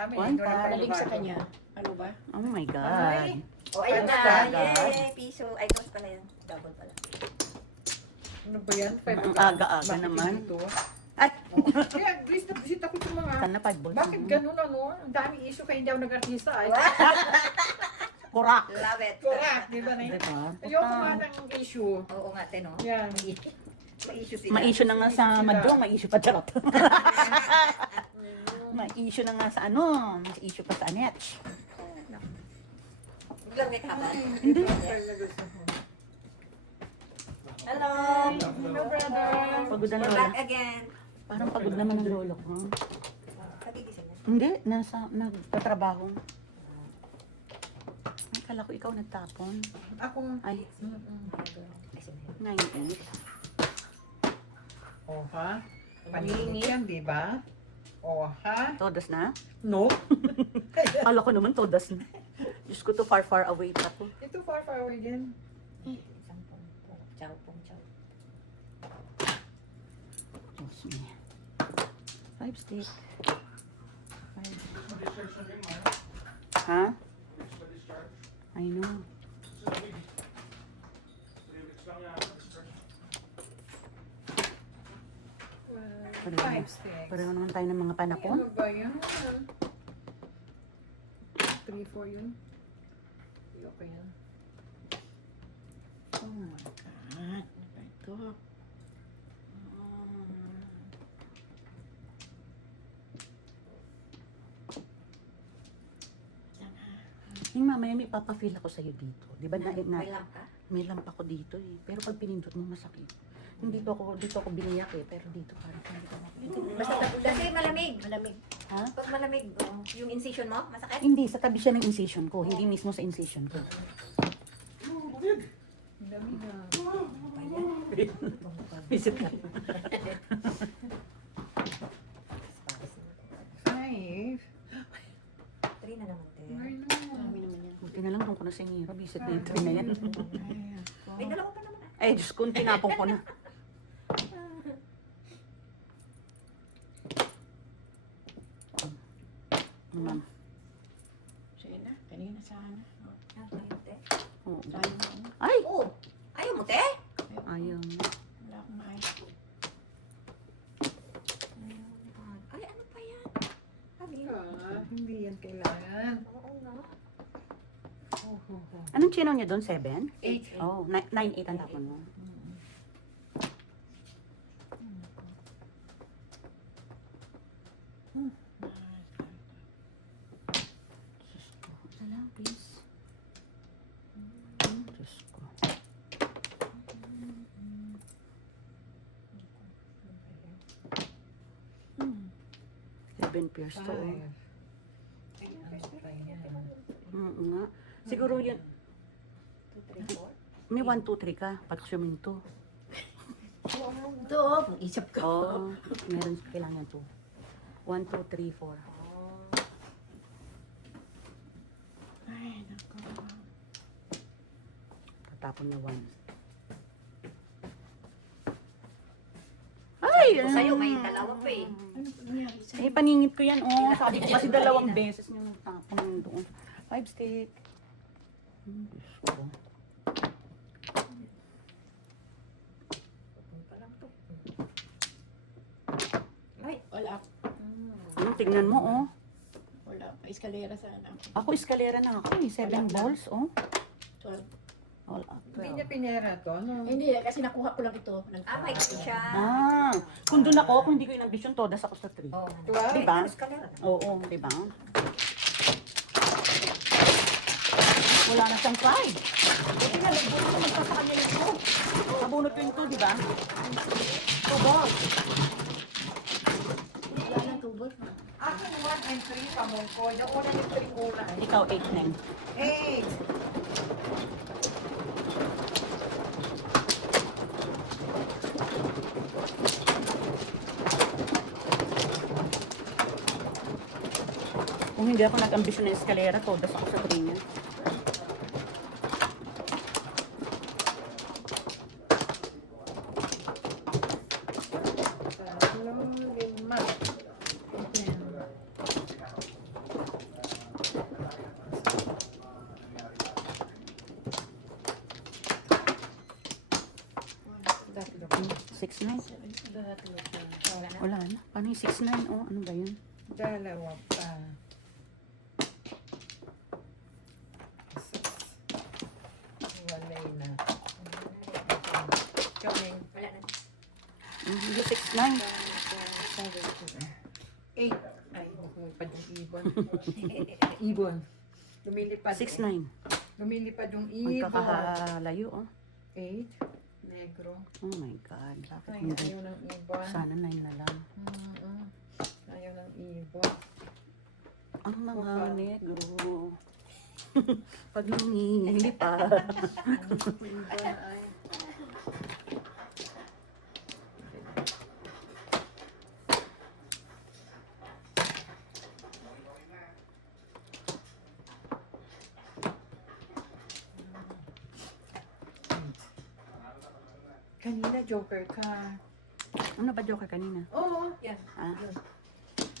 Kami, One ikaw lang time. Nalig sa bago. kanya. Ano ba? Oh my God. Ay. Oh, ayun na. God. Yay! Piso. Ay, cross pala yan. Double pala. Ano ba yan? Ang aga-aga naman. Ay! Kaya, please na visit ako sa mga... Sana 5 balls. Bakit ganun ano? Ang daming issue kaya hindi ako nag-artista ay. Kurak! Love it. Correct, di ba na yun? Diba? Ayoko nga ng issue. Oo nga, te, no? Yan. Ma-issue sila. Ma-issue na nga sa madro, ma-issue pa charot. Ma-issue na nga sa ano, ma-issue pa sa anet. Biglang may kapan. Hindi. Hello! Hello, brother. Pagod ang We're lola. back again. Parang pagod naman ang lolo ko. Kagigising na. Hindi, nagtatrabaho. Ay, kala ko ikaw nagtapon. Ako. Ay, Ay, sige. ngayon. Oh, ha? Paningin yan, di ba? Oh, ha? Todas na? No. Kala ko naman todas na. Diyos ko to far away pa po. Ito far away din. Isang pong. Chow pong chow. Diyos me. 5 stick. Ha? I know. Five sticks. Pareho naman tayo ng mga panakon. Ano ba yan? 3-4 yun. Okay yan. Oh my God. Ito. Yung mamaya may papafeel ako sa'yo dito. Di ba May lamp ka? may lamp ako dito eh. Pero pag pinindot mo masakit. Hindi dito ako biniyak eh. Pero dito parang hindi ko makikita. Basta kasi malamig. Malamig. Ha? Pag malamig, yung incision mo, masakit? Hindi, sa tabi siya ng incision ko. Hindi mismo sa incision ko. Ang dami na. Visit ka. 5. 3 na naman, te. Ay, no. Marami naman yan. Buti na lang kung ko na si Nira. Visit dito na yan. May dalawa pa naman, ah. Ay, Diyos ko, tinapong ko na. Ma'am. Sige na. Kanina sana. Ah, ayun, te. Oo. Sayang na. Ano? Ay! Oh, ayaw mo, te? Ayaw. Wala akong maayos. Ay, ano pa yan? Sabi Hindi yan kailangan. Oo nga. Anong chino niya doon? 7? 8. Oh, 9-8 ang tapon mo. Isa lang, please. Diyos ko. Hmm. 7 pairs to. Oh. Nga. Siguro yan. 2, 3, 4. May 1, 2, 3 ka. Pag-swimming to. Ito, mag-isip ko. Oh, meron kailangan to. 1, 2, 3, 4. Ay, naku. Tatapon niya 1. Ay! Kung sa'yo, may dalawa pa eh. Ano pa nangyari sa'yo? Eh, paningit ko yan. Oh, sabi ko kasi 2 beses niya nagtapon doon. 5 stick. Diyos ko. Pa lang to. Ay, Wala. Tignan mo, oh. Wala. Eskalera sana. Ako, eskalera na ako. 7 balls, oh. 12. All up. Hindi niya pinera to, no? Hindi, kasi nakuha ko lang ito. may siya. Ah, kung doon ako, kung hindi ko yung ambisyon, todas ako sa 3. Oh. Wow. Diba? Eskalera na. Oo, di ba? Wala na siyang pride. Buti nga, nagbunot ko sa kanya nito. Nabunot ko yung 2, di ba? 2 balls. Wala nang tubol. Akin 1 and 3 pamon ko. Yung una yung 3 una. Ikaw, 8 na. 8. Kung hindi ako nag-ambisyon ng eskalera, todas ako sa 3 niya. Paano yung 6-9? Oh, ano ba yun? Dalawa pa. Walay na. Coming. Wala na. Hindi 6-9. 8. Ay, lumilipad yung ibon. Ibon. Lumilipad. 6-9. Lumilipad yung ibon. Magkakalayo, oh. 8. Negro. Oh my God. Bakit Ay, hindi? ayaw ng ibon. Sana 9 na lang. Ayaw ng ibon. Ang mga negro. Pag lumilipad. Ibon ay. Kanina joker ka. Ano ba joker kanina? Oo. Yan. Ah,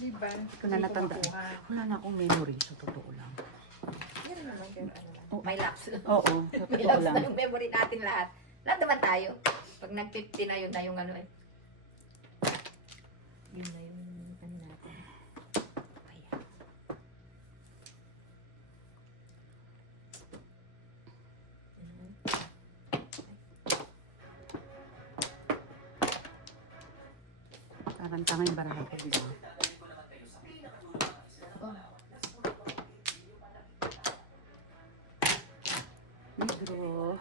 Diba? ko na natandaan. Wala na akong memory, sa totoo lang. Yan naman, pero ano lang. Oh. May lapse lang. Oo, sa May totoo lapse lang. na yung memory natin lahat. Lahat naman tayo. Pag nag-50 na yun na yung ano eh. Yun na yung ano natin. Ayan. Parang tanga yung baraha ko, di ba? Negro.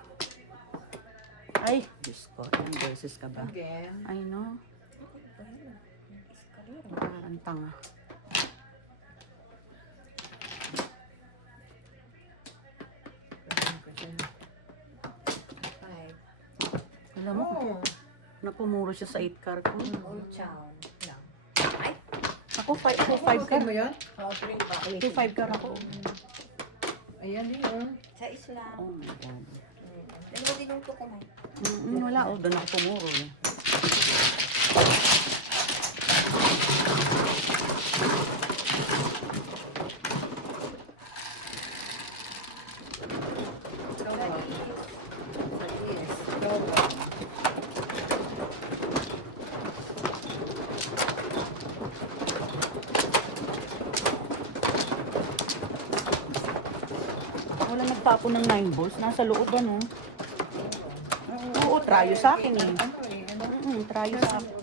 Ay, Diyos ko. Ilang beses ka ba? Again. I know. Parang tanga. Five. Alam mo, Oo. napumuro siya sa 8 car ko. Old town lang. Ako, 5 car. mo yan? Oh, drink pa. 2-5 car ako. Ayan din oh. Sa Islam. Oh my God. Dalawa din yung tuko mo. Wala, oh, doon ako pumuro eh. Wala nagpapo ng 9 balls. Nasa loob ba, no? Oo, trayo sa akin eh. Ano eh? Ano? Trayo sa akin.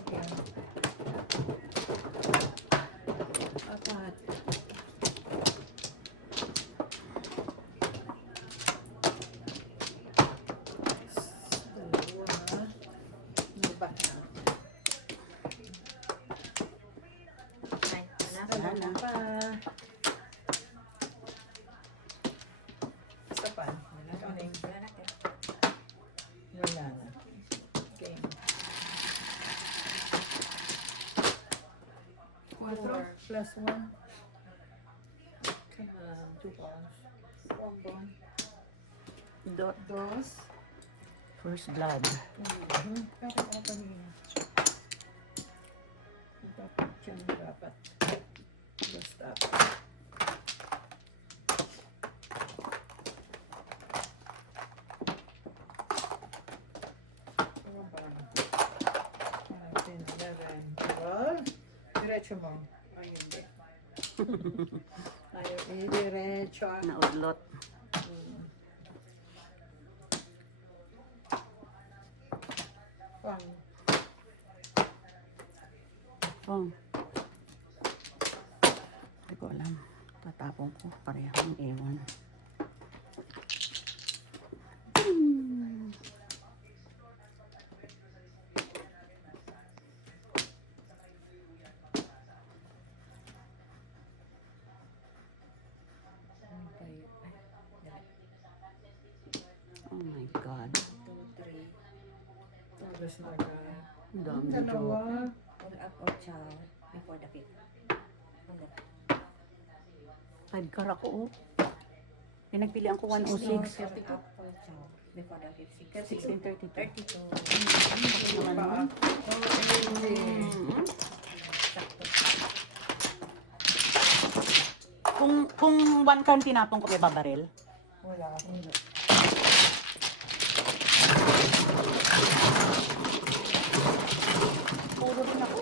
Apat. Dalawa. Ano ba? Nine. Wala. Dalawa pa. Isa pa. Wala ka rin. Wala natin. Wala na. Okay. 4 plus 1. Okay. 2 pounds. 1 bond. Dos. First blood. Pero ako kanina. Dapat yun dapat. Basta. Ano ba? 10, 11, 12. Diretso mo. Ay, hindi. Ayaw, diretso. Naudlot. Pang. Oh. Hindi ko alam. Tatapong ko. Parehang ewan. Oh my God. 2, 3. Tapos na ka. Ang dami Dalawa. joke. All up or chow before the fifth. All up. 5 car ako, oh. Pinagpilian ko 106. All up or chow before the fifth. 1632. 32. Naman, Pa. no? Kung 1 can tinapong ko, may babaril. Wala. Puro rin ako.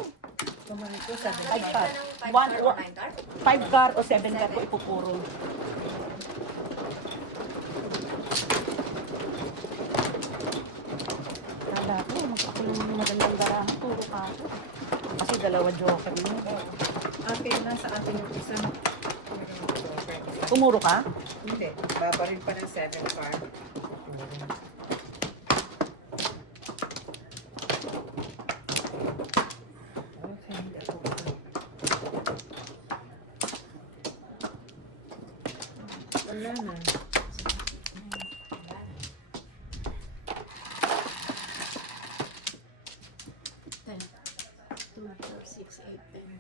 Kumain ko sa Five Ito car. ng 5 One car or o 9 car? 5 car o 7 car ko ipupuro. Kala ko, magpakulo ng magandang garahan, turo ka ako. Kasi dalawa joker yun. Akin na sa akin yung isa. Tumuro ka? Hindi. Babaril pa ng 7 car. Okay. Wala na. Ten. 2, 4, 6, 8, 10.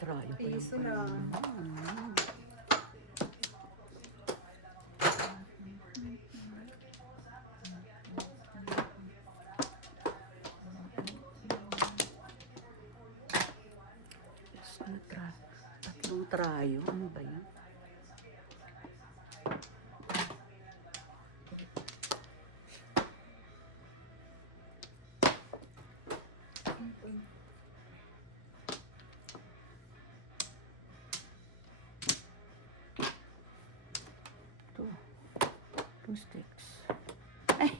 Try. Piso lang. Ano tatlong trayo? Ano ba yun? Two. 2 sticks. Ay!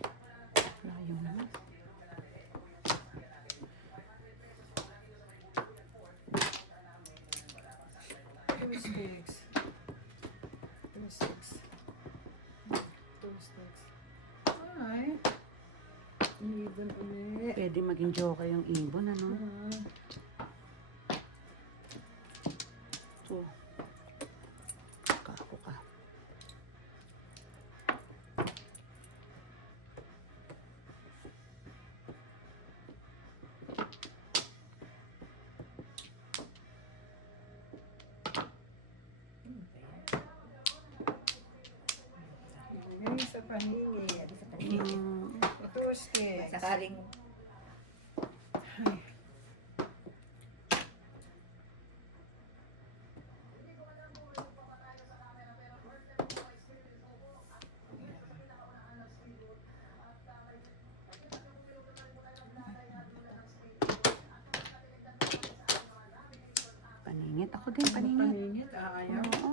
Trayo naman. Two sticks. Two sticks. Two sticks. Ay. Ibon ulit. Pwede maging joker yung ibon, ano? So, kako ka. Ngayon sa paningin. Mm, Two sticks. Sakaling paningit. Ako din, paningit. Paningit, ayaw. Oo.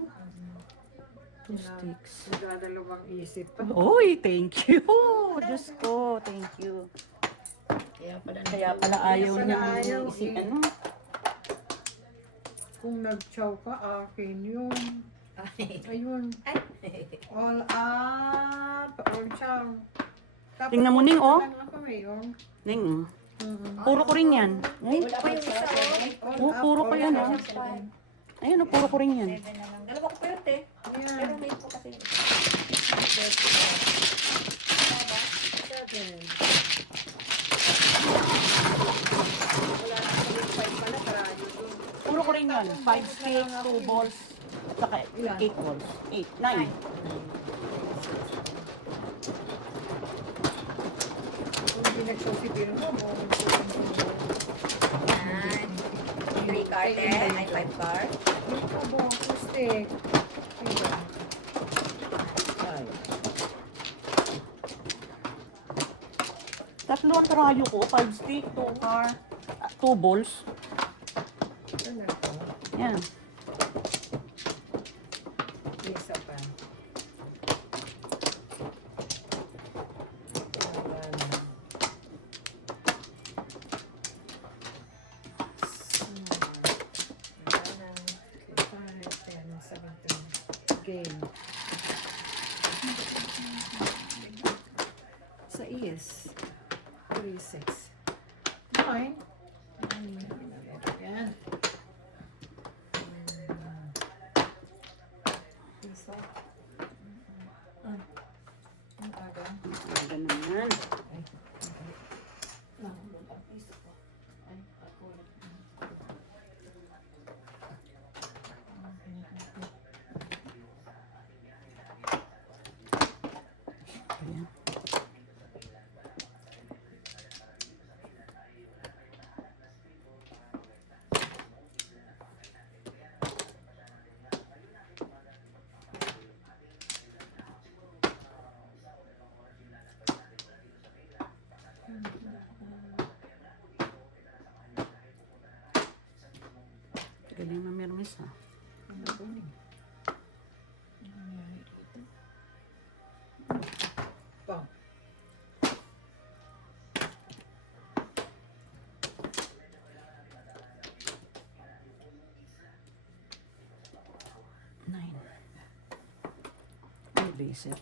2 sticks. Nagdadalawang isip pa. Uy, thank you. Diyos ko, thank you. Kaya pala Ayaw pala niya ayaw isip, eh. ano? Kung nag-chow ka, akin yun. Ayun. All up. All chow. Tapos, Tingnan mo, Ning, oh. lang ako ngayon. Ning, Mhm. puro ko rin yan. Ay, Wala pa yung isa. All oh, up, puro ko all yan, up. ah. Ayun, oh, puro ko rin yan. 7 na lang. Dalawa ko pa yun, te. Ayan. Pero may po kasi. Seven. Wala na kami five pala, karami doon. Puro ko rin yan. 5 sticks, 2 balls, saka Ilan? 8 balls. 8, 9. Kung hindi nag-show si Birno, mo. Yan. 3 car, te. Ay, 5 car. Yung kabong, stick. Diba? Ay. Tatlo ang trayo ko. 5 stick, 2 car, 2 balls. Ano na to? Yan. Isa pa. Wala na. Five, 10, 17. Game. Sa is 3, 6. Fine. Yan. Isa. Ang aga. Aga naman. Nahulog ang piso ko. Ay, ako. Ayan. Galing na Mermis ha. Ano po ni? Ano nangyari dito? Pang. Nine. Ay, basic.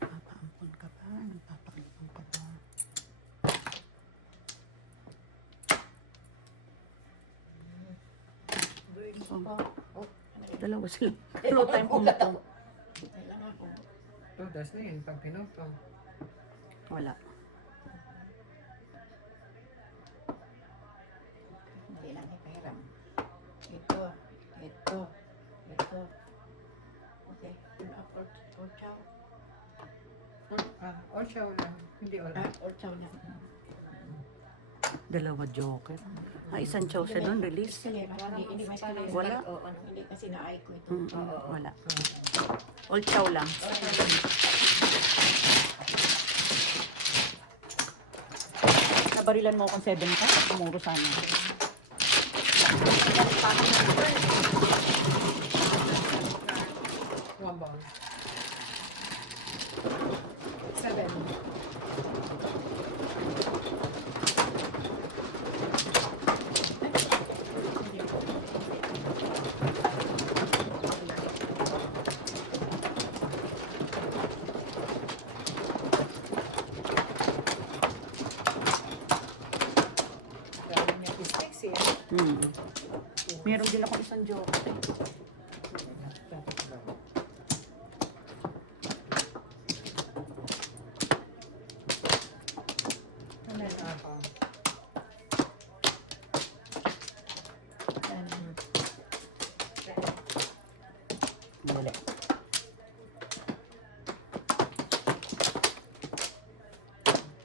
Nagpapaampon ka pa. Nagpapaampon ka pa. Oh, dalawa sila. Dalawa tayong pumatong. Kailangan ko. Todas na yun, pag pinupang. Wala. Hindi lang ipahiram. Ito. Ito. Ito. Okay. Turn up or chow. All show lang. Hindi all. Or chow lang. Dalawa joker. Isang chow siya doon, release. Sige, hindi may kalayo. Wala. Oo, ano. Hindi kasi na-eye ko ito. Wala. All chow lang. Nabarilan mo akong 7 ka? Tumuro sana. One ball. 7. Dami niya mistakes eh. Meron din ako isang joker. Ano na ako? Wala.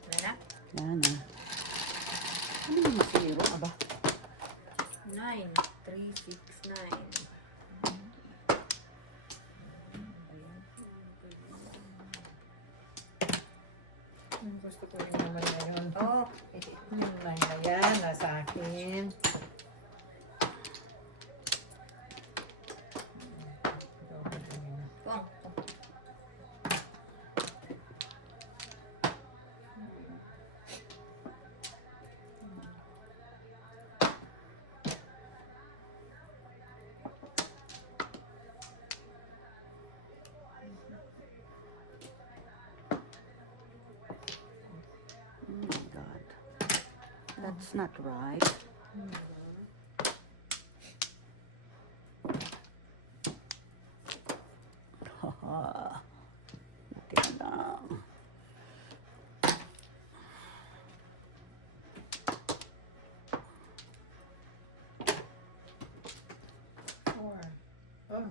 Wala na? Yan na. Ano yung masiro? Aba. 9, 3, 6, 9. Gusto ko rin naman na yun. Oh, Yung line na yan, nasa akin. kung. Oh my God. That's not right. Haha. Okay lang. Four. Oh.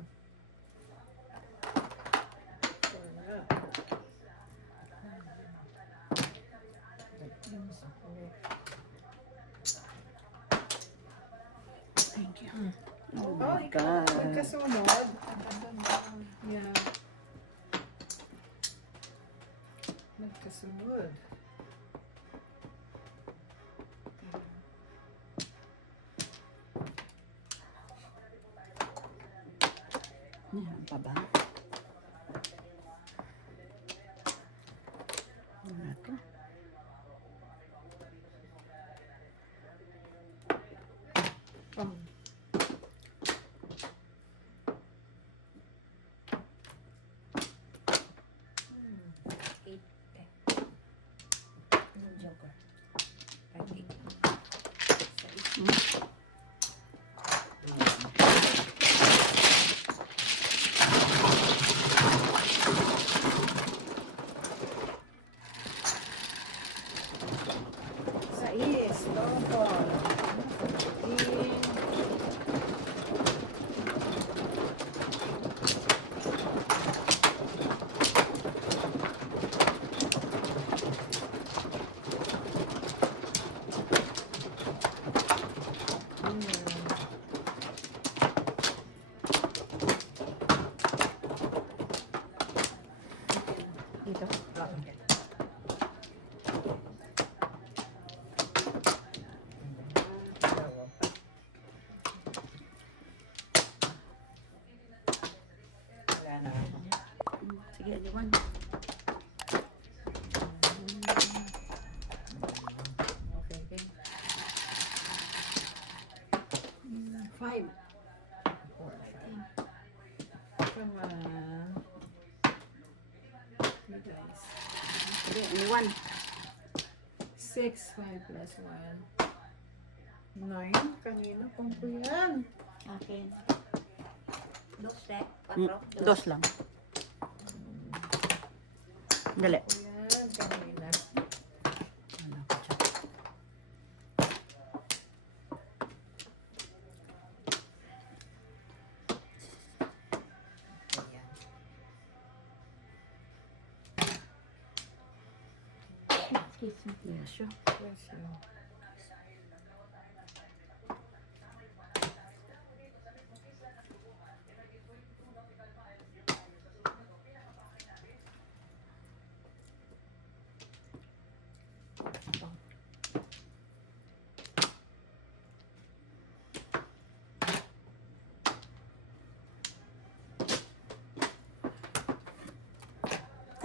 Four na. Thank you. Oh Oh, my ikaw God. magkasunod. Yeah. Magkasunod. Meron pa ba? Ano to? Oh. Eight. Anong joker? 5, 8. Sais. Double. 15. 5. Come on. You guys. Okay, only 1. 6, 5 plus 1. 9. Kanina kung po yan. Akin. Dos, tre, Mm, cuatro. dos lang. Dali. Po yan. Kanina. Wala ko dyan. Ayan. Excuse me. Yes, sure. Bless you.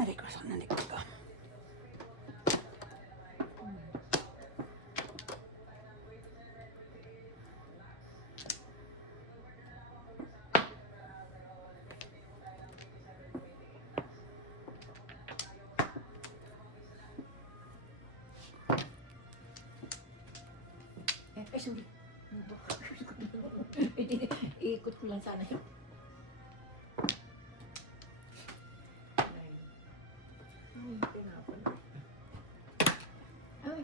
Aray ko, saan nalikod ka? Ay, hindi. Iikot ko lang sana yun. 9. Tinapon. Ay.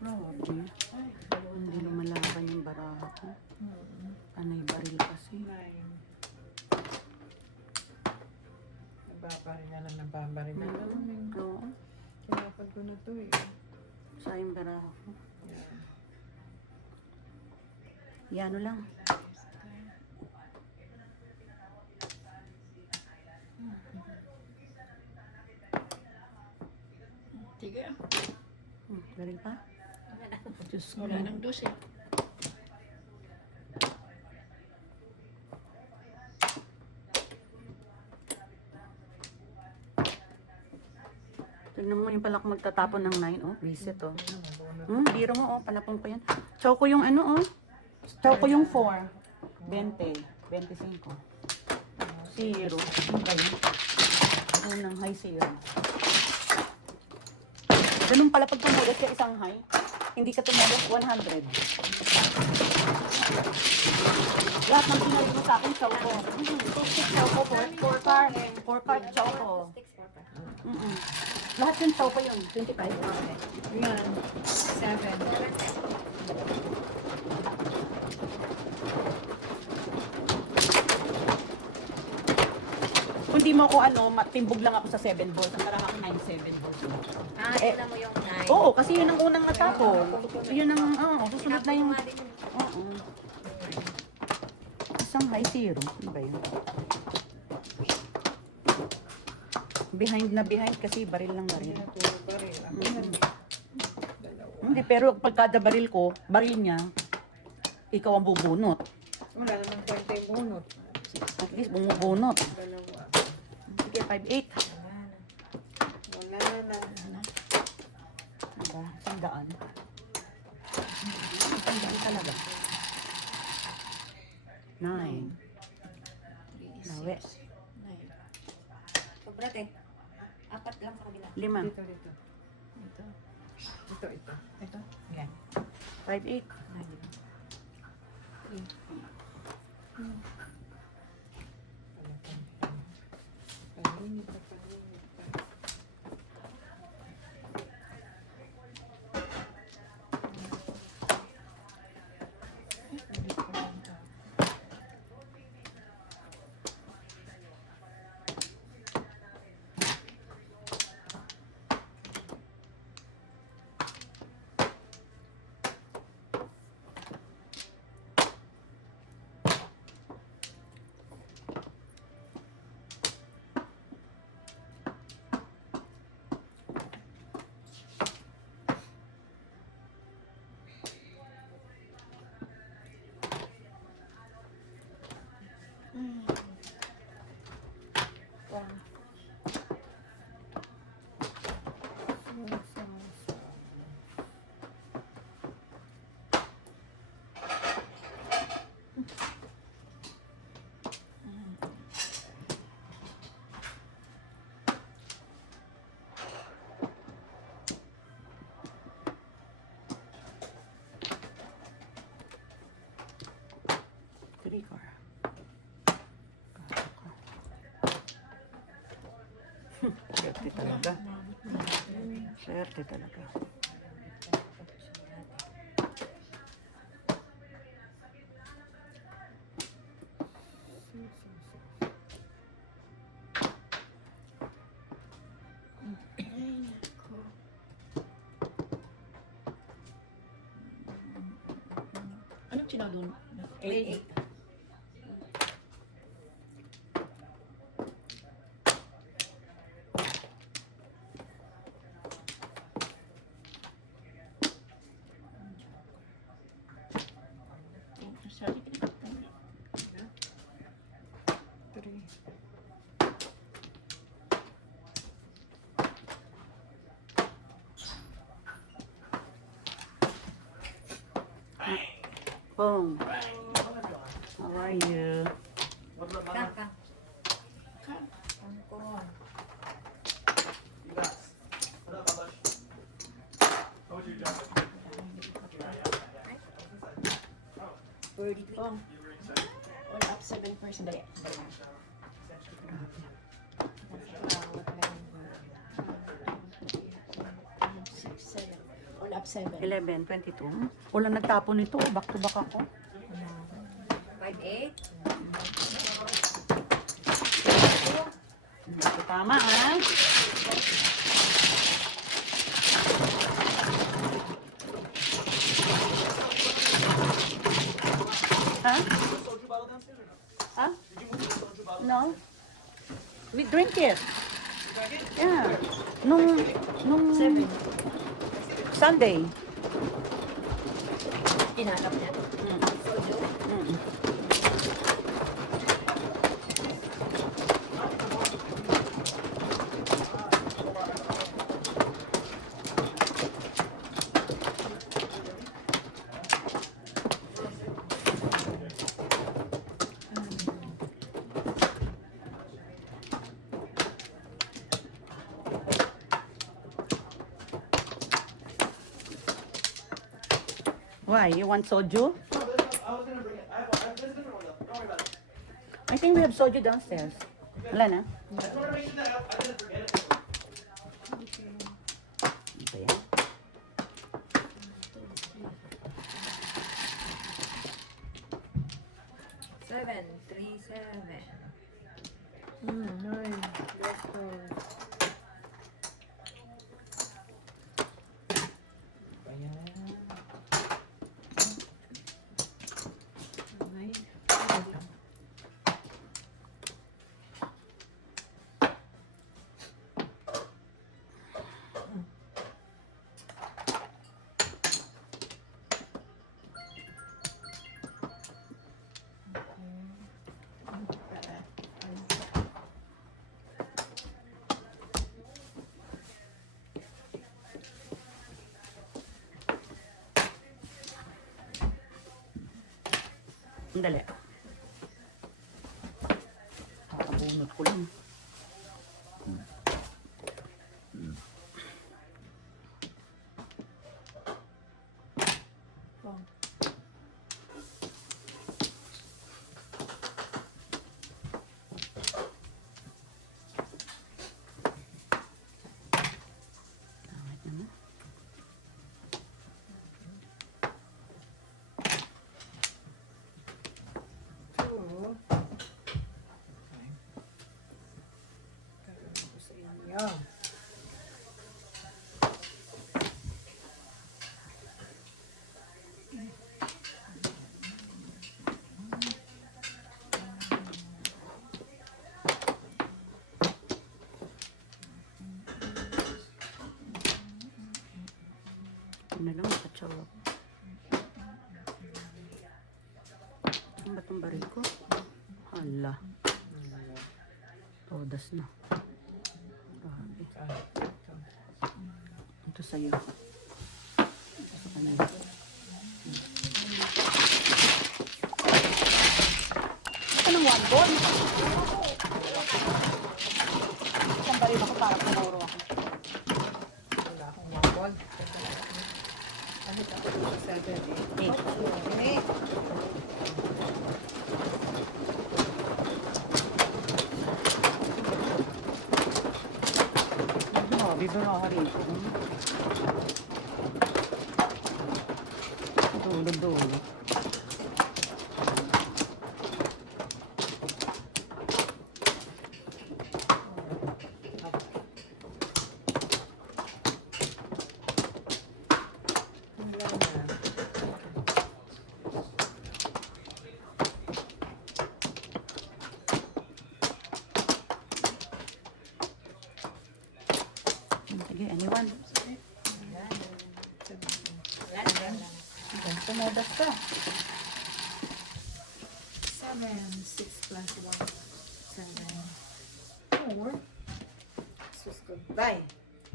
Grabe. Hindi lumalaban yung baraha ko. Panay baril kasi. 9. Nababaril na lang, nababaril na lang. Oo. Kinapag ko na to eh. Sayang baraha ko. Yan. Yano lang. Sige. Baril pa? Diyos ko. Wala nang dos eh. Tignan mo yung pala kung magtatapon ng 9, oh. Visit, oh. Nabunod. Biro mo, oh. Panapon ko yan. Choco yung ano, oh. Choco yung 4. 20. 25. Zero. Ano ba yun? Unang high zero. Ganun pala pag tumulit ka isang high. Hindi ka tumulit 100. Lahat ng pinalik mo sa akin, Choco. 2-stick Choco, 4 card. 4 card Choco. Six, four, five. Lahat yung Choco yun. 25. Yan. 7. Kung di mo ako matimbog lang ako sa 7 balls. Ang karang ako 9-7 balls. Ah, ito mo yung 9. Oo, kasi yun ang unang natapon. Yun ang, susunod na yung, Tinapon mo nga din yun. oo. Isang high zero. Ano ba yun? Behind na behind kasi baril lang baril. Puro baril. Ako yan. Dalawa. Hindi, pero pag kada baril ko, baril niya, ikaw ang bubunot. Wala namang kwenta yung bunot. At least bumubunot. Dalawa. Sige, 5-8. Wala na. Diba? Sandaan. Sandaan talaga. 9. Nawe. Sobrat eh. 4 lang sa kabila. 5. Dito, dito. Ito. Ito, ito. Ito. Yan. 5-8. Palinit na palinit pa. Three car. Swerte talaga. Swerte talaga. Anong sinalo? Eight. Three. Boom. How are you? Kaka. Angkon. Birdie po. All up 7%. Dali. Six, seven. All up 7. 11, 22. Walang nagtapon nito. Back to back ako. 5-8. Ito tama, ha? Ha? Ha? No. We drink it. Yeah. Nung 7. Sunday. Tinanap niya. Soju. Mm. Why? You want soju? I think we have soju downstairs. Wala na? Ito yan. Seven. 3-7. Nine. Let's go. Nine. Dali. Kakabunot ko lang. Tawad naman. Two. Tanong ko sa inyo. Ano lang, nakachawag. Ano ba itong baril ko? Hala. sodas na. Grabe. Ito sa'yo. Ito sa kanila. Ito ng one ball. Isang baril ako para pumuro ako. Wala akong wabol. Ano ka po sa 7, 8? Grabe, barari ko. Dulo-dulo. Wala na. Sige, anyone? Ganito modas ka. 7, 6 plus 1, 7, 4. Sus, goodbye.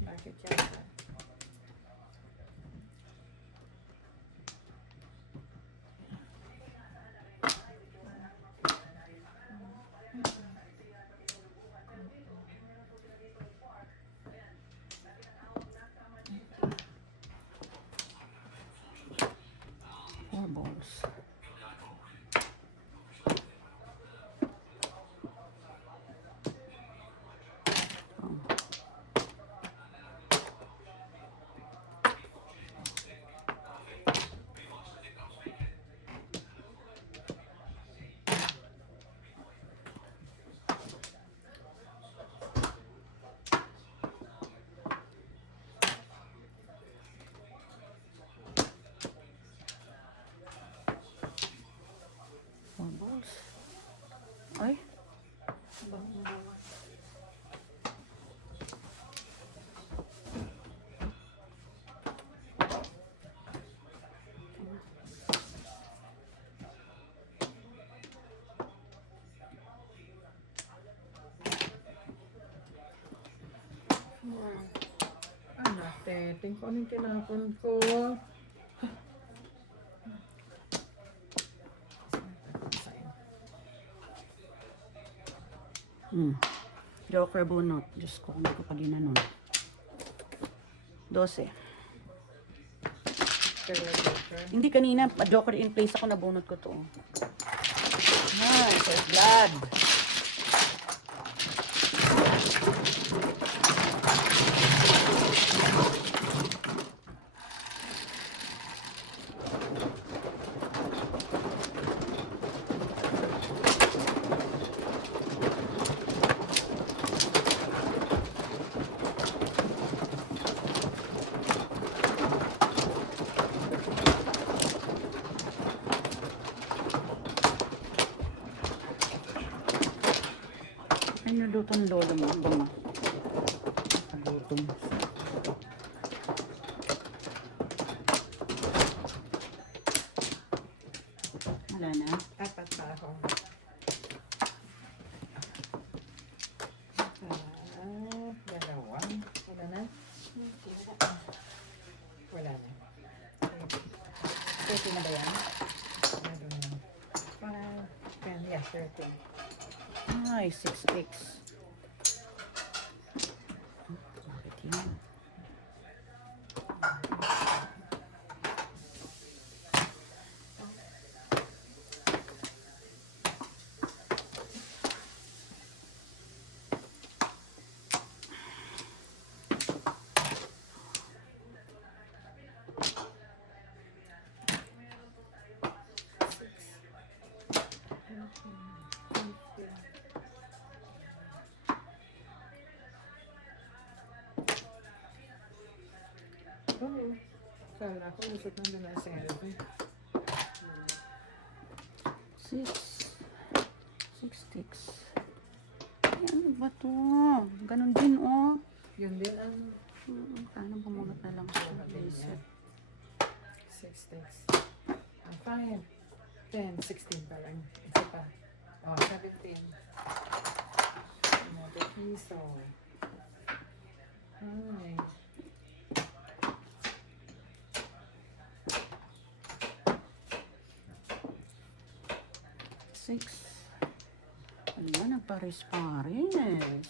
Bakit siya? Four balls. Four balls. Ay, Ano, teting ko anong tinapon ko. Joker bunot. Diyos ko, hindi ko pa ginanon. 12. Pero, Joker. Hindi kanina, Joker in place ako, nabunot ko to. Nice, first blood. Ay, naluto ng lolo mo. Bango. Naluto mo. Wala na. Apat pa ako. Dalawa. Wala na? Wala na. Pwede na ba yan? Meron na. 5, 10, yeah, 13. Ay, 6 picks. Bakit yun? Oo. Kala ko, lusot na doon ang 7. 6 sticks. Ay, ano ba to? Ganon din, oh. Yun din ang Paano bumunot na lang siya? Reset. 6 sticks. 5, 10, 16 pa lang. Isa pa. Oh, 17. Isaw. Ay. Six. Ano, nagpares-pares.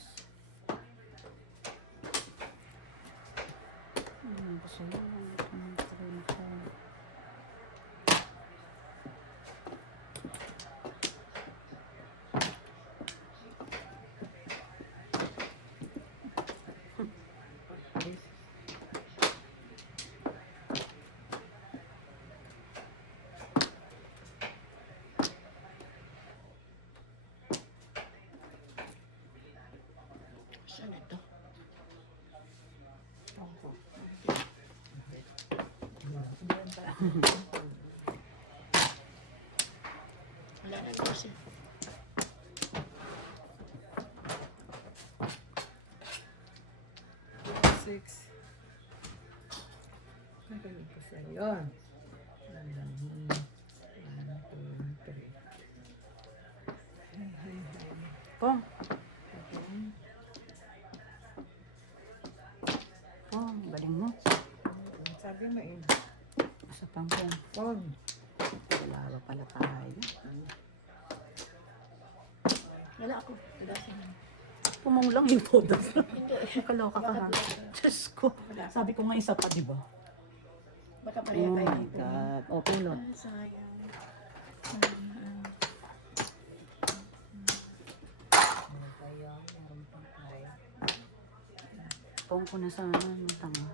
Kasi Saan ito? Wala na kasi. Six. Nagaling ko sa yun. One, two, three. Hay. Pong. Pong, galing mo. Sabi mo eh. Isa pang pong. Pon. Wala ba pala tayo? Wala ako. Wala ako. Pumong lang yung todas. Hindi. Nakaloka ka ha. Diyos ko. Sabi ko nga isa pa, di ba? Baka Oh pareha tayo my dito. God. Okay, Lord. Ah, sayang. Ano ba yun? Meron pang tayo. Pong ko na sana yung tanga.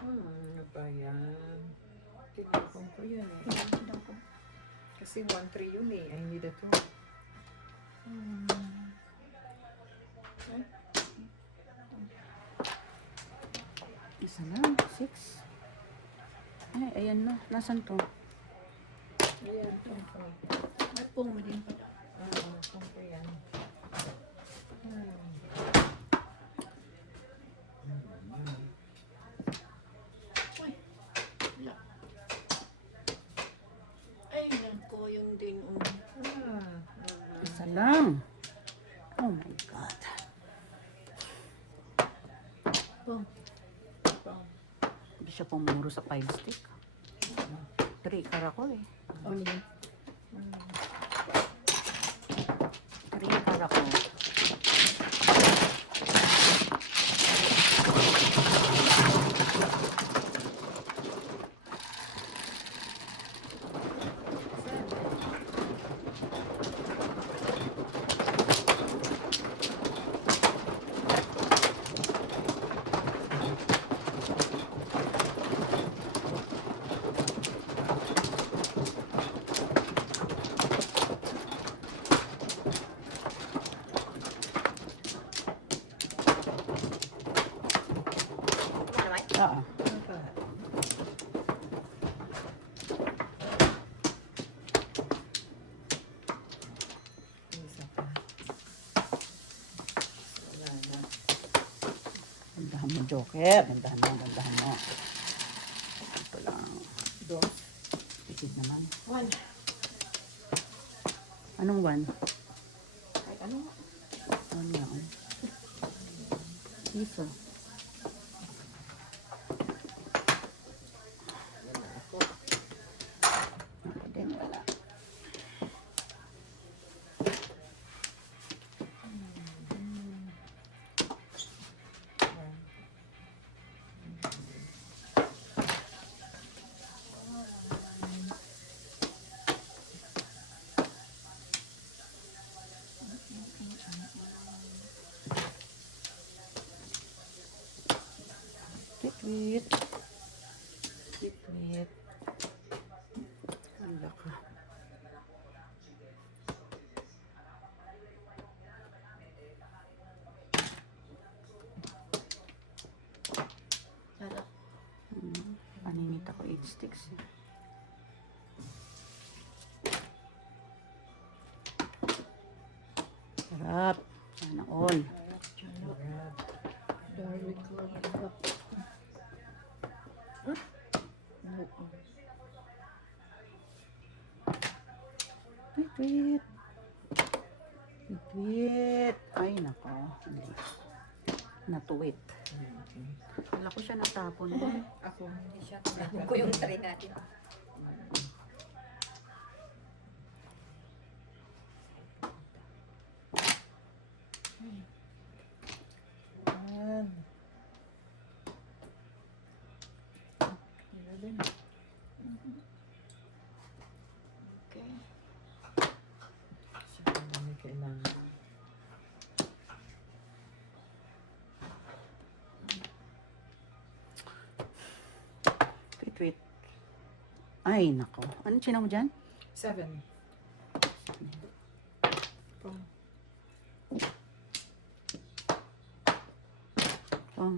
Ano ba yan? Tinapon ko yun eh. Tingnan ko. Kasi 1-3 yun eh. I need a 2. Isa lang. Six. Ay, ayan na. Nasaan to? Ayan, pon ko. At pong mo din pala. Pon ko yan. Uy. Wala. Ay, nako, yun din. Isa lang. Oh my God. Pong. Hindi siya pumuro sa 5 stick. 3 karakol eh. Oh, yun. 3 karakol. Oo. Isa pa. Wala na. Gandahan mo, Joker. Gandahan mo. Ito lang. Dos. Isid naman. 1. Anong 1? Kahit ano nga. 1 yan. Piso. Ako din, wala. Wait. Wait. Wala ka. Wala. Paninit ako 8 sticks eh. Sarap. Sana all. Darwick Club. Wait. Ay, nako. Natuwit. Wala ko siya natapon. Ako. Hindi siya. Tinapon ko yung tray natin. Yan. Yun din. Okay. Siguro may kailangan. Wait, wait. Ay, nako. Anong china mo dyan? 7. Oh.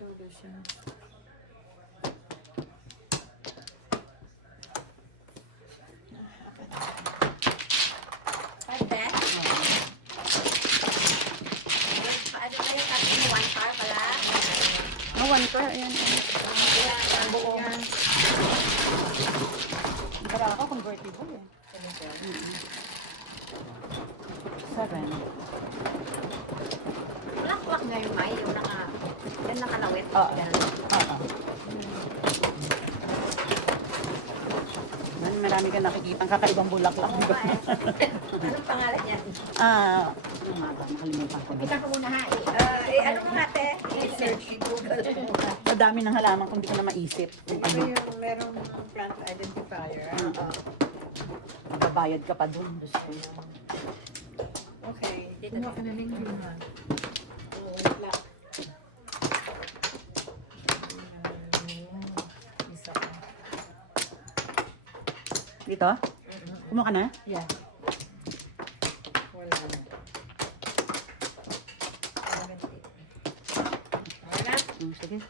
Todo siya. Pwede? Paano na yung ating one par pala? One car. Ayan. Kaya ang buo. Para ako convertible eh. 7. Black na yung may, yung nakalawit. Oo. Yan. Oo. Marami ka nakikita ang kakaibang bulaklak. Oo nga eh. Anong pangalan yan? Ano nga ba? Nakalimutan ko. Kita ko muna ha. Ano mo nga te? I-search in Google. Madami ng halaman kung di ko na maisip. Kung Ito ano. yung merong plant identifier. Oo. Magbabayad ka pa dun. Diyos ko. Okay. Dito. Kumuha ka na ng lima. Oo, black. Isa pa. Dito? Kumuha ka na? Yeah. Wala na. Wala. Sige.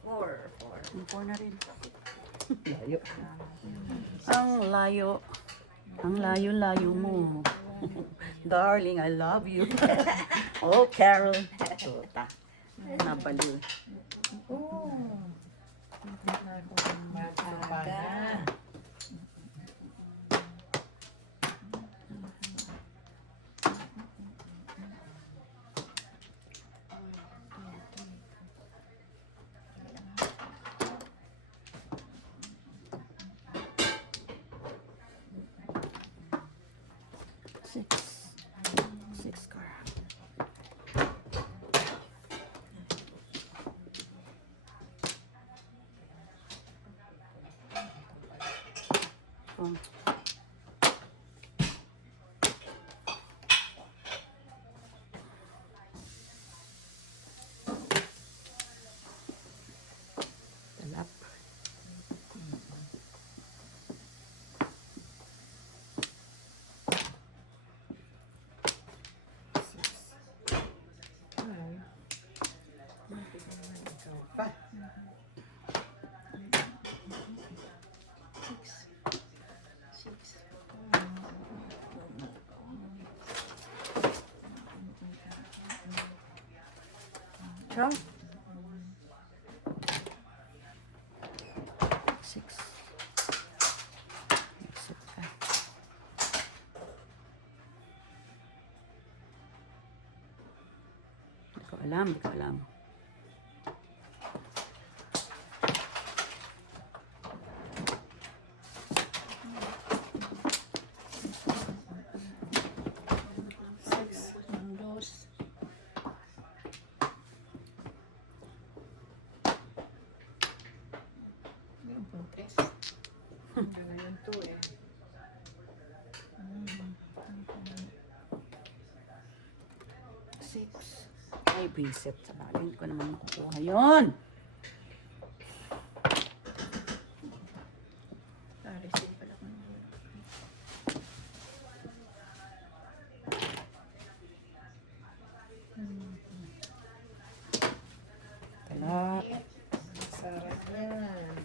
Four. 4 na rin. Layo. Ang layo. Ang layo-layo mo. Darling, I love you. Oh, Carol. Tuta. Nabaliw. Oh. Magpapana. Six car. Oh. Talap. Pa. Chong. 6. Exit 5. Hindi ko alam, hindi ko alam. Dos. Meron pong tres. Wala yung 2 eh. Ay, visit. Sa bagay, hindi ko naman makukuha yun. Receive pala ko. Talap. Sarap yan.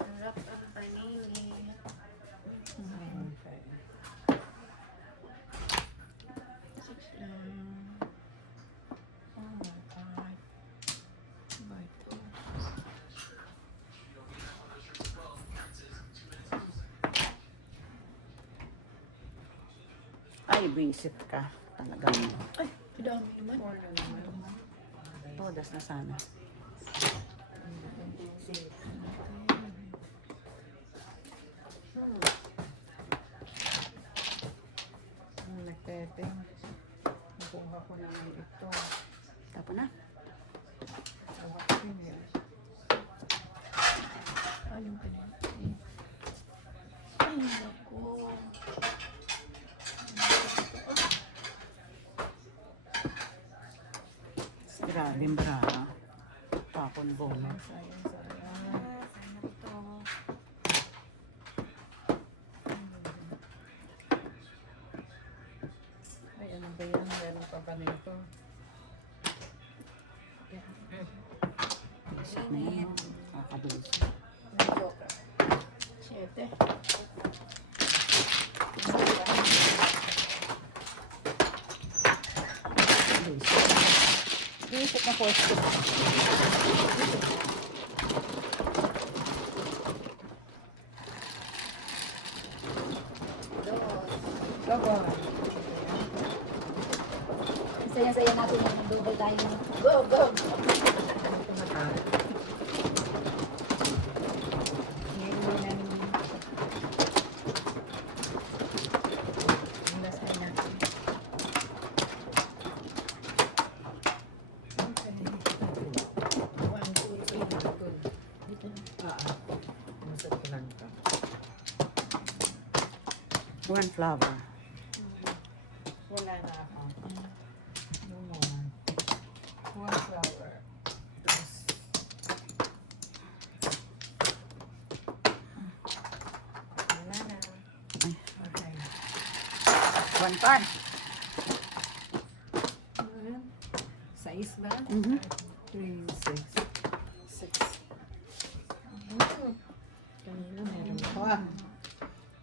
Harap ang paningin. Okay. Six lang. Oh my God. Ay, visit ka. Talagang Ay, dami naman. todas na sana. Nagtete. Nakuha ko naman ito. Tapos na. Tawag ko yun. Anong pinag? Ay, naku. Grabe bra. Tapon bonus. Sayang, sayang. Ay, ano ba yan? Meron pa ba nito? Visit na yun. Kakabilis. Joker. 7. Visit na first. Double. Saya-saya natin yung double tayo. Go, go! Ito na tayo. Ngayon, ang last na natin. One, two, three. Dito na. Masarap ko lang ito. One flower. Wala na ako. No more. One flower. Tapos, wala na. Okay. One part. Size ba? Mhm. 3, 6. 6. Kanina meron pa.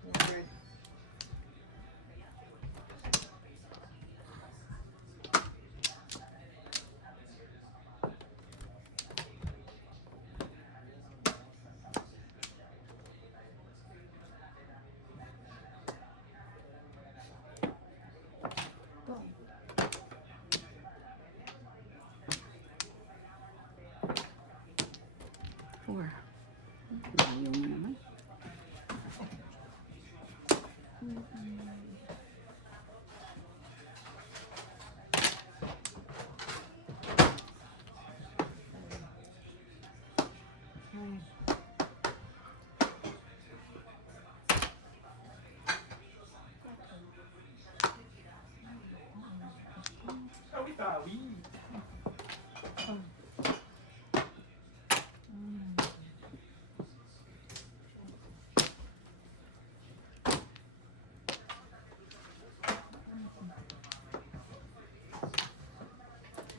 Okay. Four. Layo mo naman.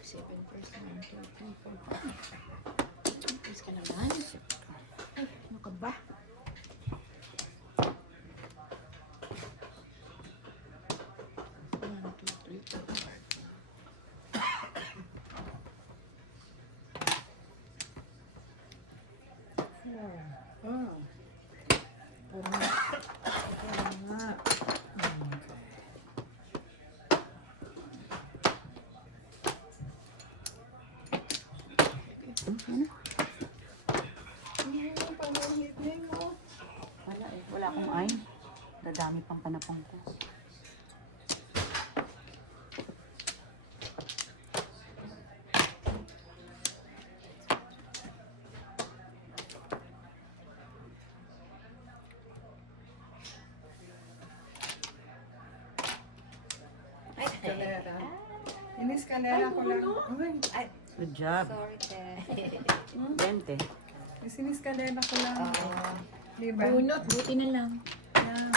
Seven first, 1, 2, 3, 4. Please ka naman. Ay, ano ka ba? One, two, three, four. Oh. Oo nga. Oo nga. Wala eh. Wala akong ay. Dadami pang kanapang ko. Escalera. Iniskalera ko lang. Uy, Good job. Sorry, te. 20. siniskalera ko lang. Diba? Bunot, buti na lang. Ah.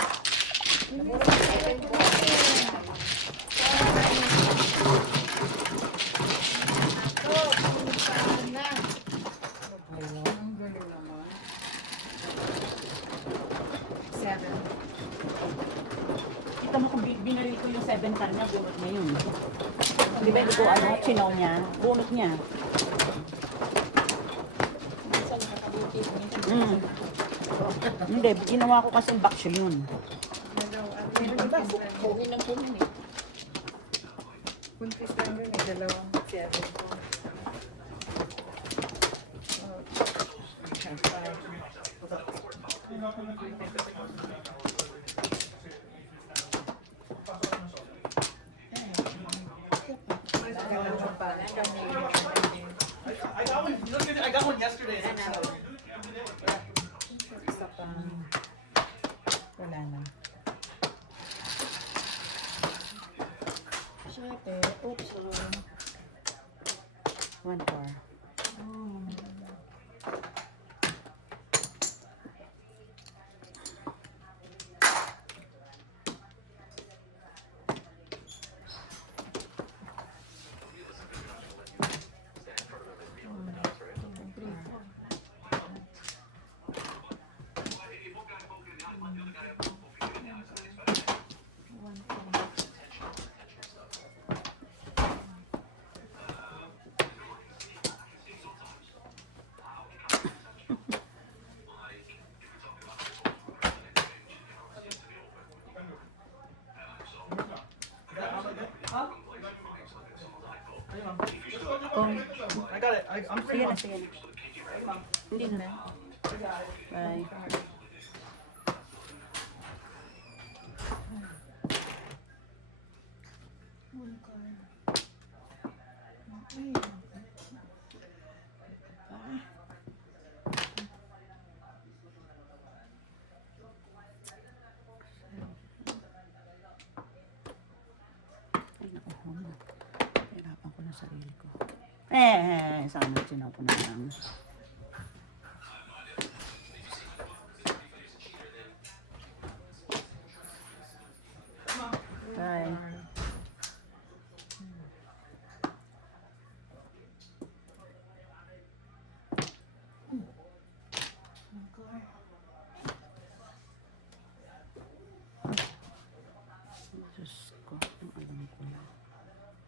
Ang galing naman. 7. Kita mo kung binili ko yung 7 car niya, bunot niya yun. Di ba ito ano, chinaw niya, bunot niya. Minsan nakakabuti. Minsan Mm. Hindi, ginawa ko kasing baksyo yun. daw. Ano Meron yung ba? buntis lang? Buhin ng buhin eh. Buntis lang rin. May dalawang 7 po. Oh. Mas ganun pa. I got one. I got one yesterday. Isa pa. Wala na. 7, 8. 1-4. Kung, I got it. I'm free. sige na, sige na. Hindi na. Bye. Ay, naku, hirapan ko na sarili ko. Sana sinapo na lang. Bye. Diyos ko, ang alam ko na.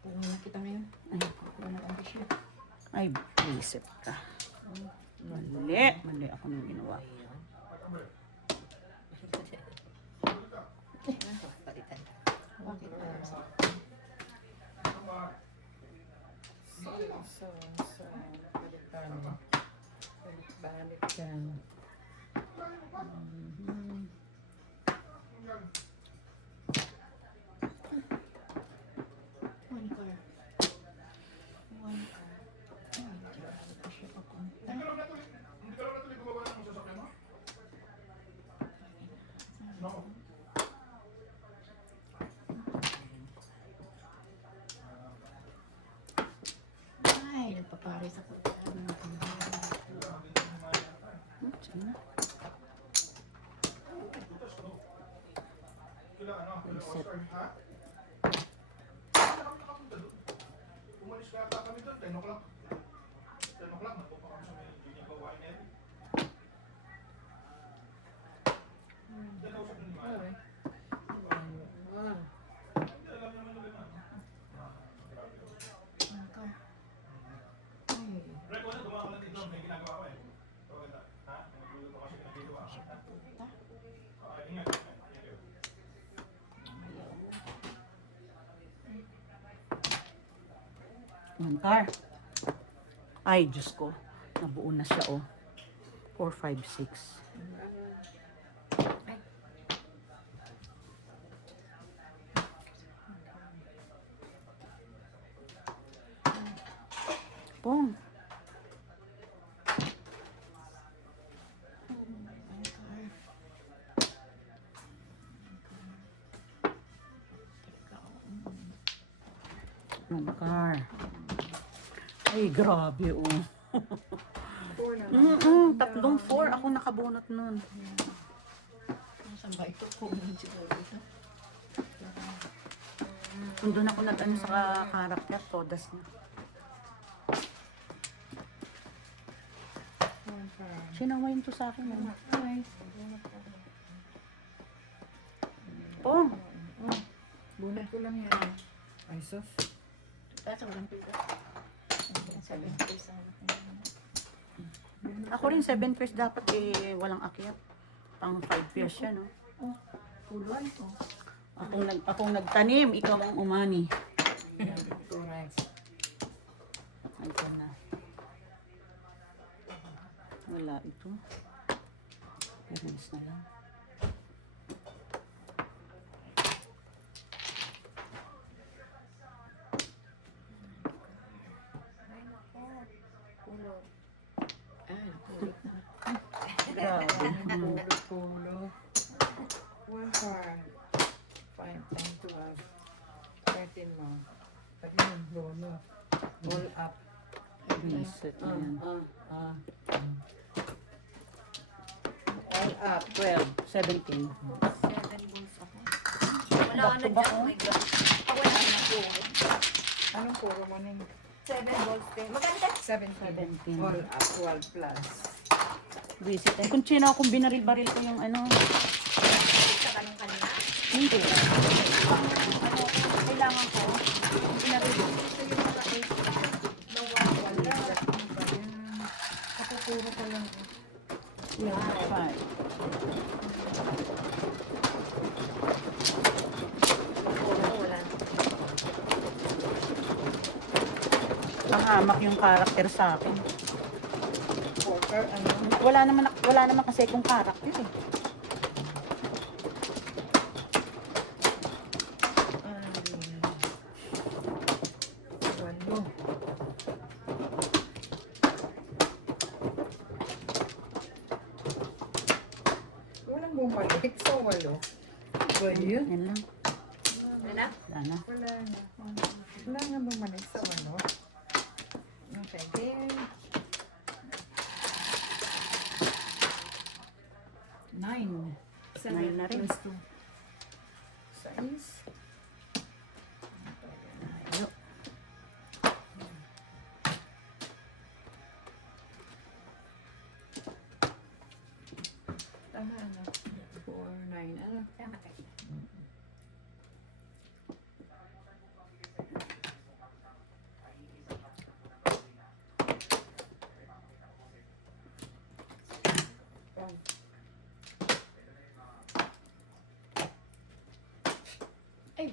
Puro na kita ngayon. Ay, Puro na kondisyon. ay, isip ka. Mali ako nang ginawa. Palitan. Bakit? So, palitan. Balik ka. One car. One car. Ay, hindi ko siya papunta. Ay, nagpaparis ako. Sige na. Isip. Umalis ka ata kami doon, 10 o'clock. 10 o'clock, napupa kami sa may linyang bawain na yun. Dalaw sa doon, Okay. Wow. One car. Ay, Brek, wala, gumawa ko lang dito, may ginagawa ko eh. So, ganda. Ha? Nagluluto kasi pinagagawa. papunta. Ingat. One car. Ay, Diyos ko. Nabuo na siya, oh. 4, 5, 6. Pong. One car. Ay, grabe, oh. 4 naman. Tatlong 4. Ako nakabunot nun. Nasaan ba ito? Kunin siguro ito. Kung doon ako nag-ano sa karakter, todas na. One car. Sinawayin to sa akin, oh. Ay, Pong. Bunot ko lang yan. Ay, sus. kaso walang pila. Sabi ko sa Ako rin, 7 pairs dapat, eh, walang akyat. Pang 5 pairs siya, no? puluhan ko. Akong nagtanim, ikaw ang umani. Correct. Ito na. Wala ito. Erase na lang. Pulo. Napulot na. Grabe. Pulo. 1 card. 5, 10, 12. 13 mo. Pati yung bono. All up. Reset na yan. All up. 12, 17. 7 balls ako. Wala ka na dyan. Oh my God. Ako wala ka na po. Anong puro mo ning? 7 balls din. Maganda. 17. All up. 12 plus. Reset. Kung sino akong binaril-baril ko yung ano. Sa kanong kanina. Hindi. Kailangan ko. Binaril. Ito yung mga 8. Nawawala. Ano ba yan? Kapupuro ko lang. 5. Oo, wala. Ang hamak yung karakter sa akin. Poker, ano? Wala naman kasi kung karakter eh. Walo. Walang bumalik sa walo. Ba yun? Yan lang. Ano na? Wala na. Wala na. Wala nga bumalik sa walo. Okay, game. 9. 9 na rin. Plus 2. 6. Ayo. Tama na. 4, 9. Ano? Tama tayo. Ay,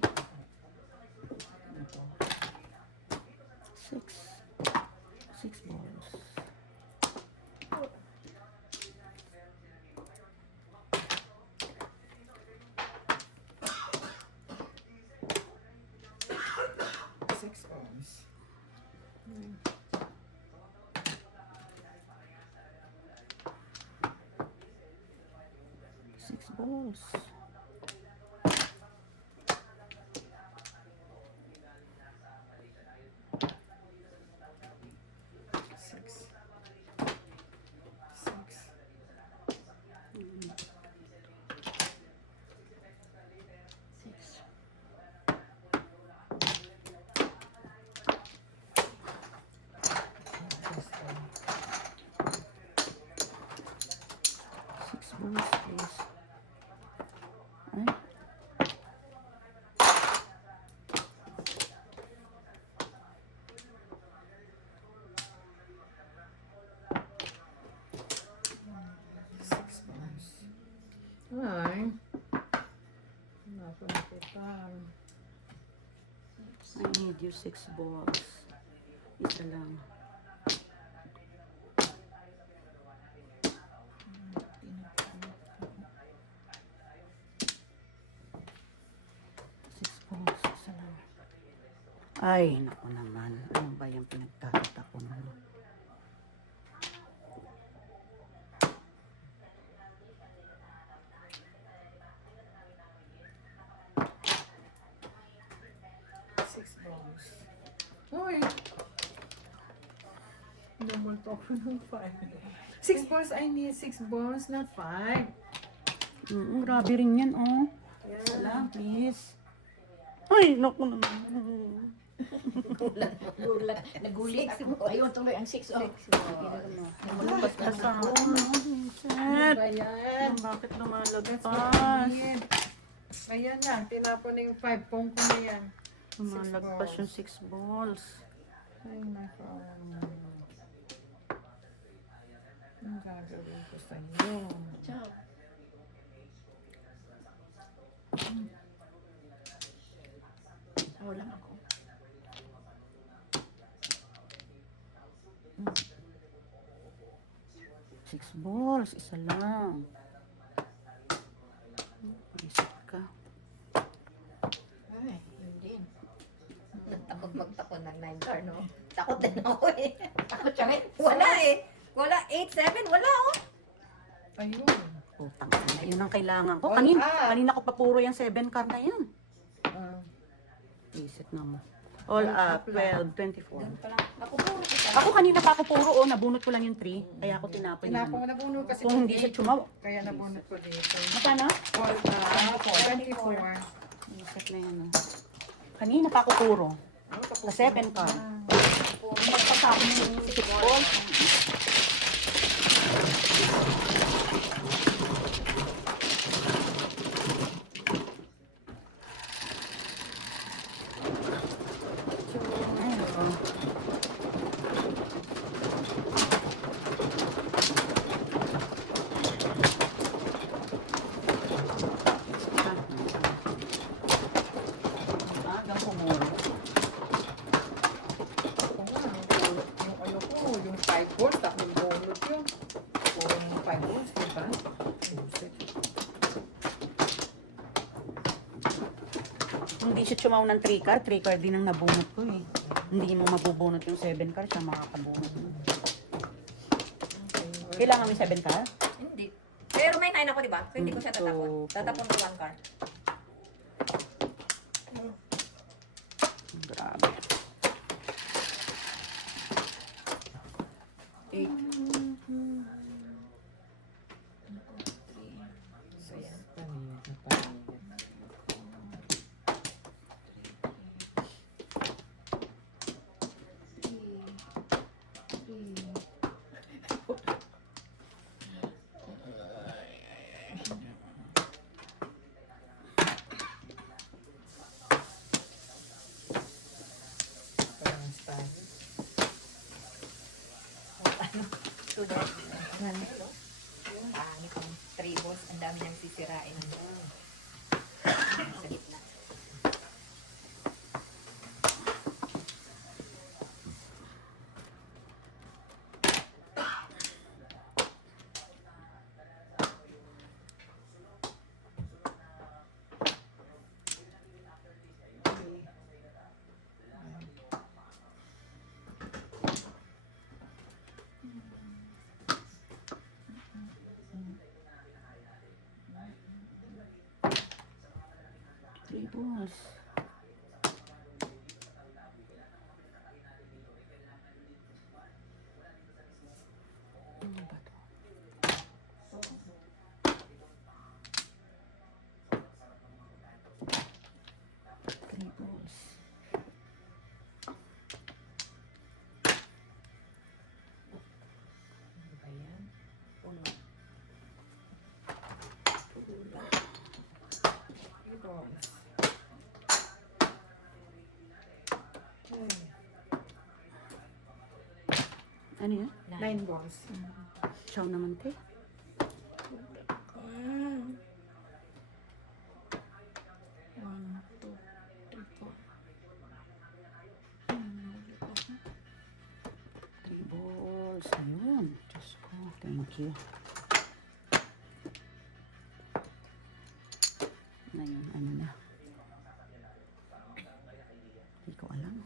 6. 6 balls. Six ounce. 6 balls. Six. six. Six balls, please. Ay. Six ounce. Ay. Naku, nakipan. I need you 6 balls. Isa lang. Six balls. Isa lang. Ay, naku naman. Ano ba yung pinagtatata ko na? Six balls. Uy! Double talk ng 5. 6 balls, I need 6 balls, not 5. Grabe rin yan, oh. Isa lang, please. Ay, naku naman. Nagulit ako. Ayun, tuloy ang 6. Oh. Lumalabas sa akin. Shit. Ba yan? Bakit That's lumalagpas? what I need. Ayan na, tinapon na yung 5 pong ko na yan. Lumalagpas balls. yung 6 balls. Ay, nako. Ang gagawin ko sa iyo. Ciao. Wala ako. Six balls, isa lang. Isip ka. Ay, yun din. Takot magtakot ng 9 car, no? Takot din ako eh. Takot siya rin. Wala eh. Wala, 8, 7, wala oh. Ayun. Putang ina, yun ang kailangan ko. All Kanina ko pa puro yung 7 card na yan. Visit na mo. All up, 12, 24. Doon pa lang. Ako puro kita. Ako kanina pa ako puro, nabunot ko lang yung 3. Kaya ako tinapon yung Tinapon ano. ko nabuno kasi. Kung hindi siya chumaw. Kaya nabunot ko dito. Magkano? All 24. Visit na yan. Kanina pa ako puro. Sa 7 card. Magpasapon yung 6 balls. Ay, nako. Agang pumuro. Ako nga, yung ano ko, yung 5 balls, tapos bunot yun. Puro yung 5 balls, diba? Buset. Hindi siya chumaw ng 3 card. 3 card din ang nabunot ko eh. Hindi mo mabubunot yung 7 card, siya makakabunot. Kailangan may 7 card? Hindi. Pero may 9 ako, di ba? So hindi ko siya tatapon. So, Tatapon ko 1 car. Grabe. 8. So yan. Paninit na paninit. Parang style. Ano? Tudor. Pangit ang 3 balls. Ang dami niyang sisirain. Sa gitna. Three balls. Ano ba to? Three balls. Ano ba yan? Uno. 3 balls. Ano yan? 9 balls. Chow naman te. Three balls. Ayun. Diyos ko. Thank you. Ngayon, ano na? Hindi ko alam.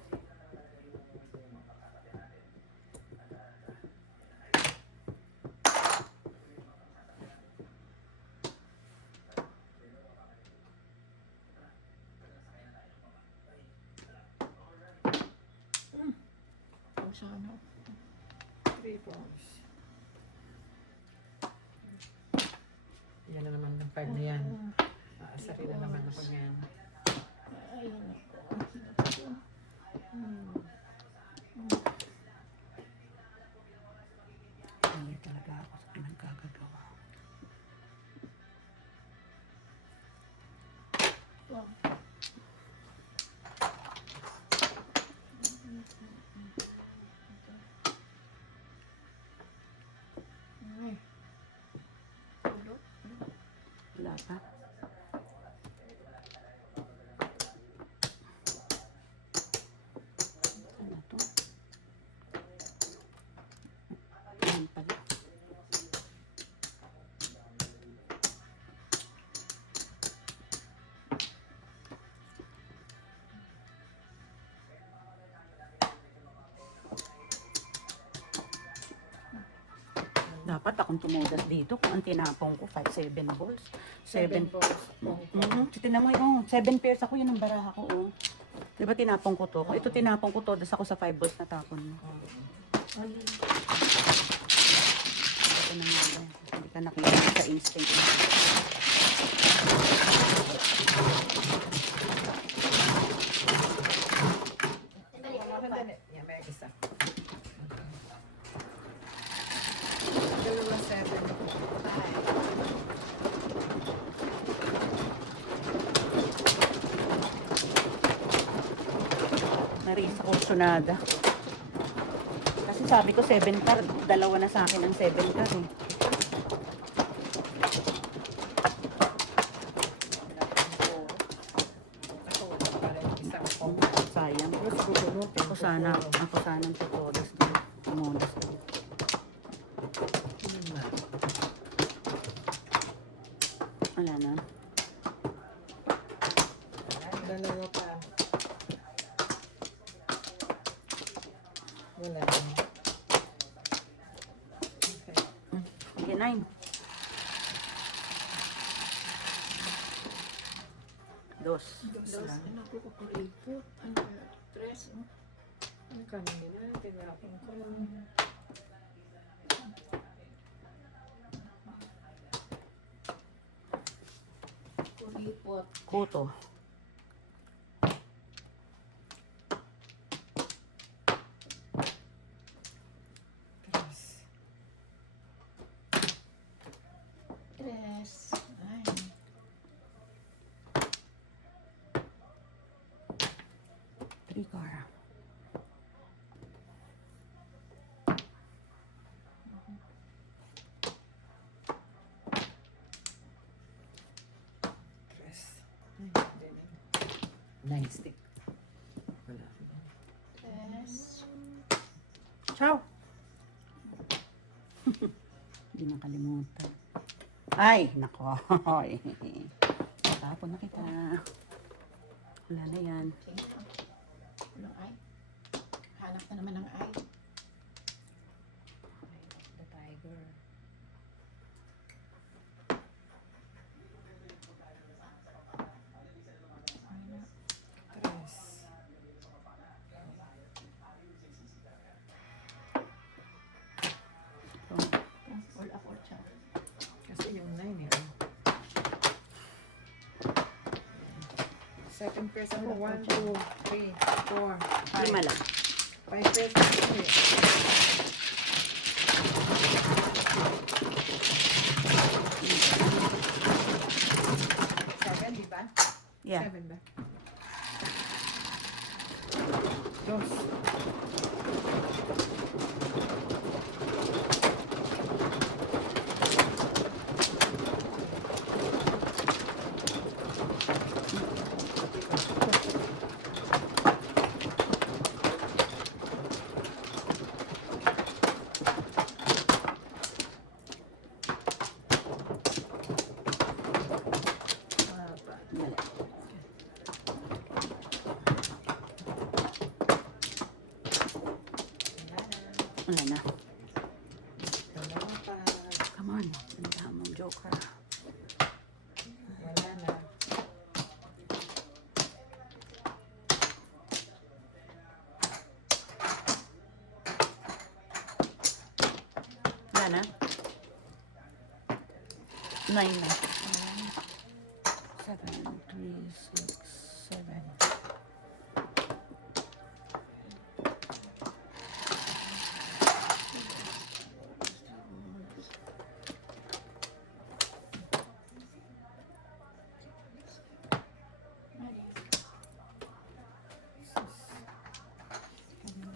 Sana. 3 balls. Yan na naman ng 5 na yan. Aasarin na naman ako ngayon. Hindi talaga ako sa pinagkagagawa. Wala pa. dapat akong tumudas dito kung ang tinapong ko 5-7 balls. 7 balls. Tinan mo yun, 7 pairs ako, yun ang baraha ko, oh. Di ba tinapong ko to? Kung ito tinapong ko to, das ako sa 5 balls na tapon mo. Ito na nga ba? Hindi ka nakita sa instinct. Sandali. Yan, may isa. Dalawa 7. Marisa Orsonada. Kasi sabi ko 7 car, dalawa na sa akin ang 7 car eh. Sayang. Ako sana ang tutodas din. Tumudas din. Wala na. Dalawa pa. Wala na. Okay. Sige, 9. Dos. Ang kanina, tinapon ko. Kuto. Tres. Ay. Three car. Tres. Nine stick. Wala. Tres. Ciao. Hindi nakalimutan. Ay, nako. Tapon na kita. Wala na yan. Walang ay. Hanap na naman ng ay. The tiger. Tres. All ako siya. Kasi yung 9 eh. Second pairs ako. 1, 2, 3, 4, 5. Lima lang. 5 pairs ako eh. Seven, di ba? Yeah. 7 ba? Dos. Dali. Wala na. Dalawa pa. Come on. Tandaan mo, Joker. Wala na. Wala na. 9 na. 7, 3, 6, 7.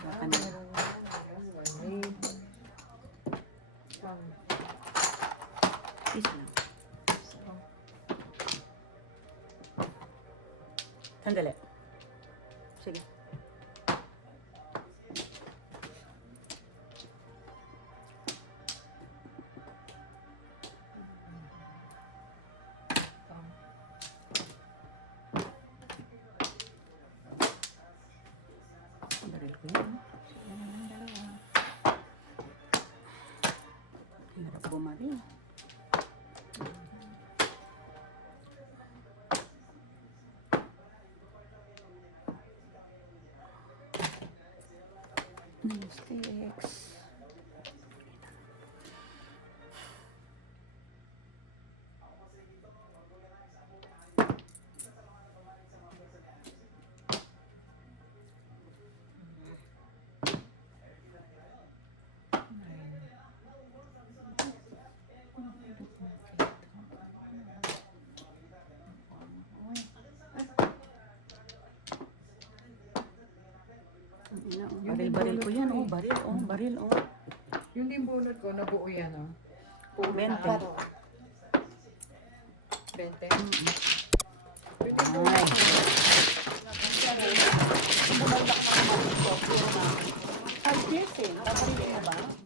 Baka na. Isa lang. Sandali. Sige. Baril ko yun. Hirap Sticks. Baril-baril ko yan, oh. Baril, oh. Baril, oh. Yung din bunot ko, nabuo yan, oh. Puro 20. na. 20. Pwede po. Ay. Five years eh. Babarilin mo ba?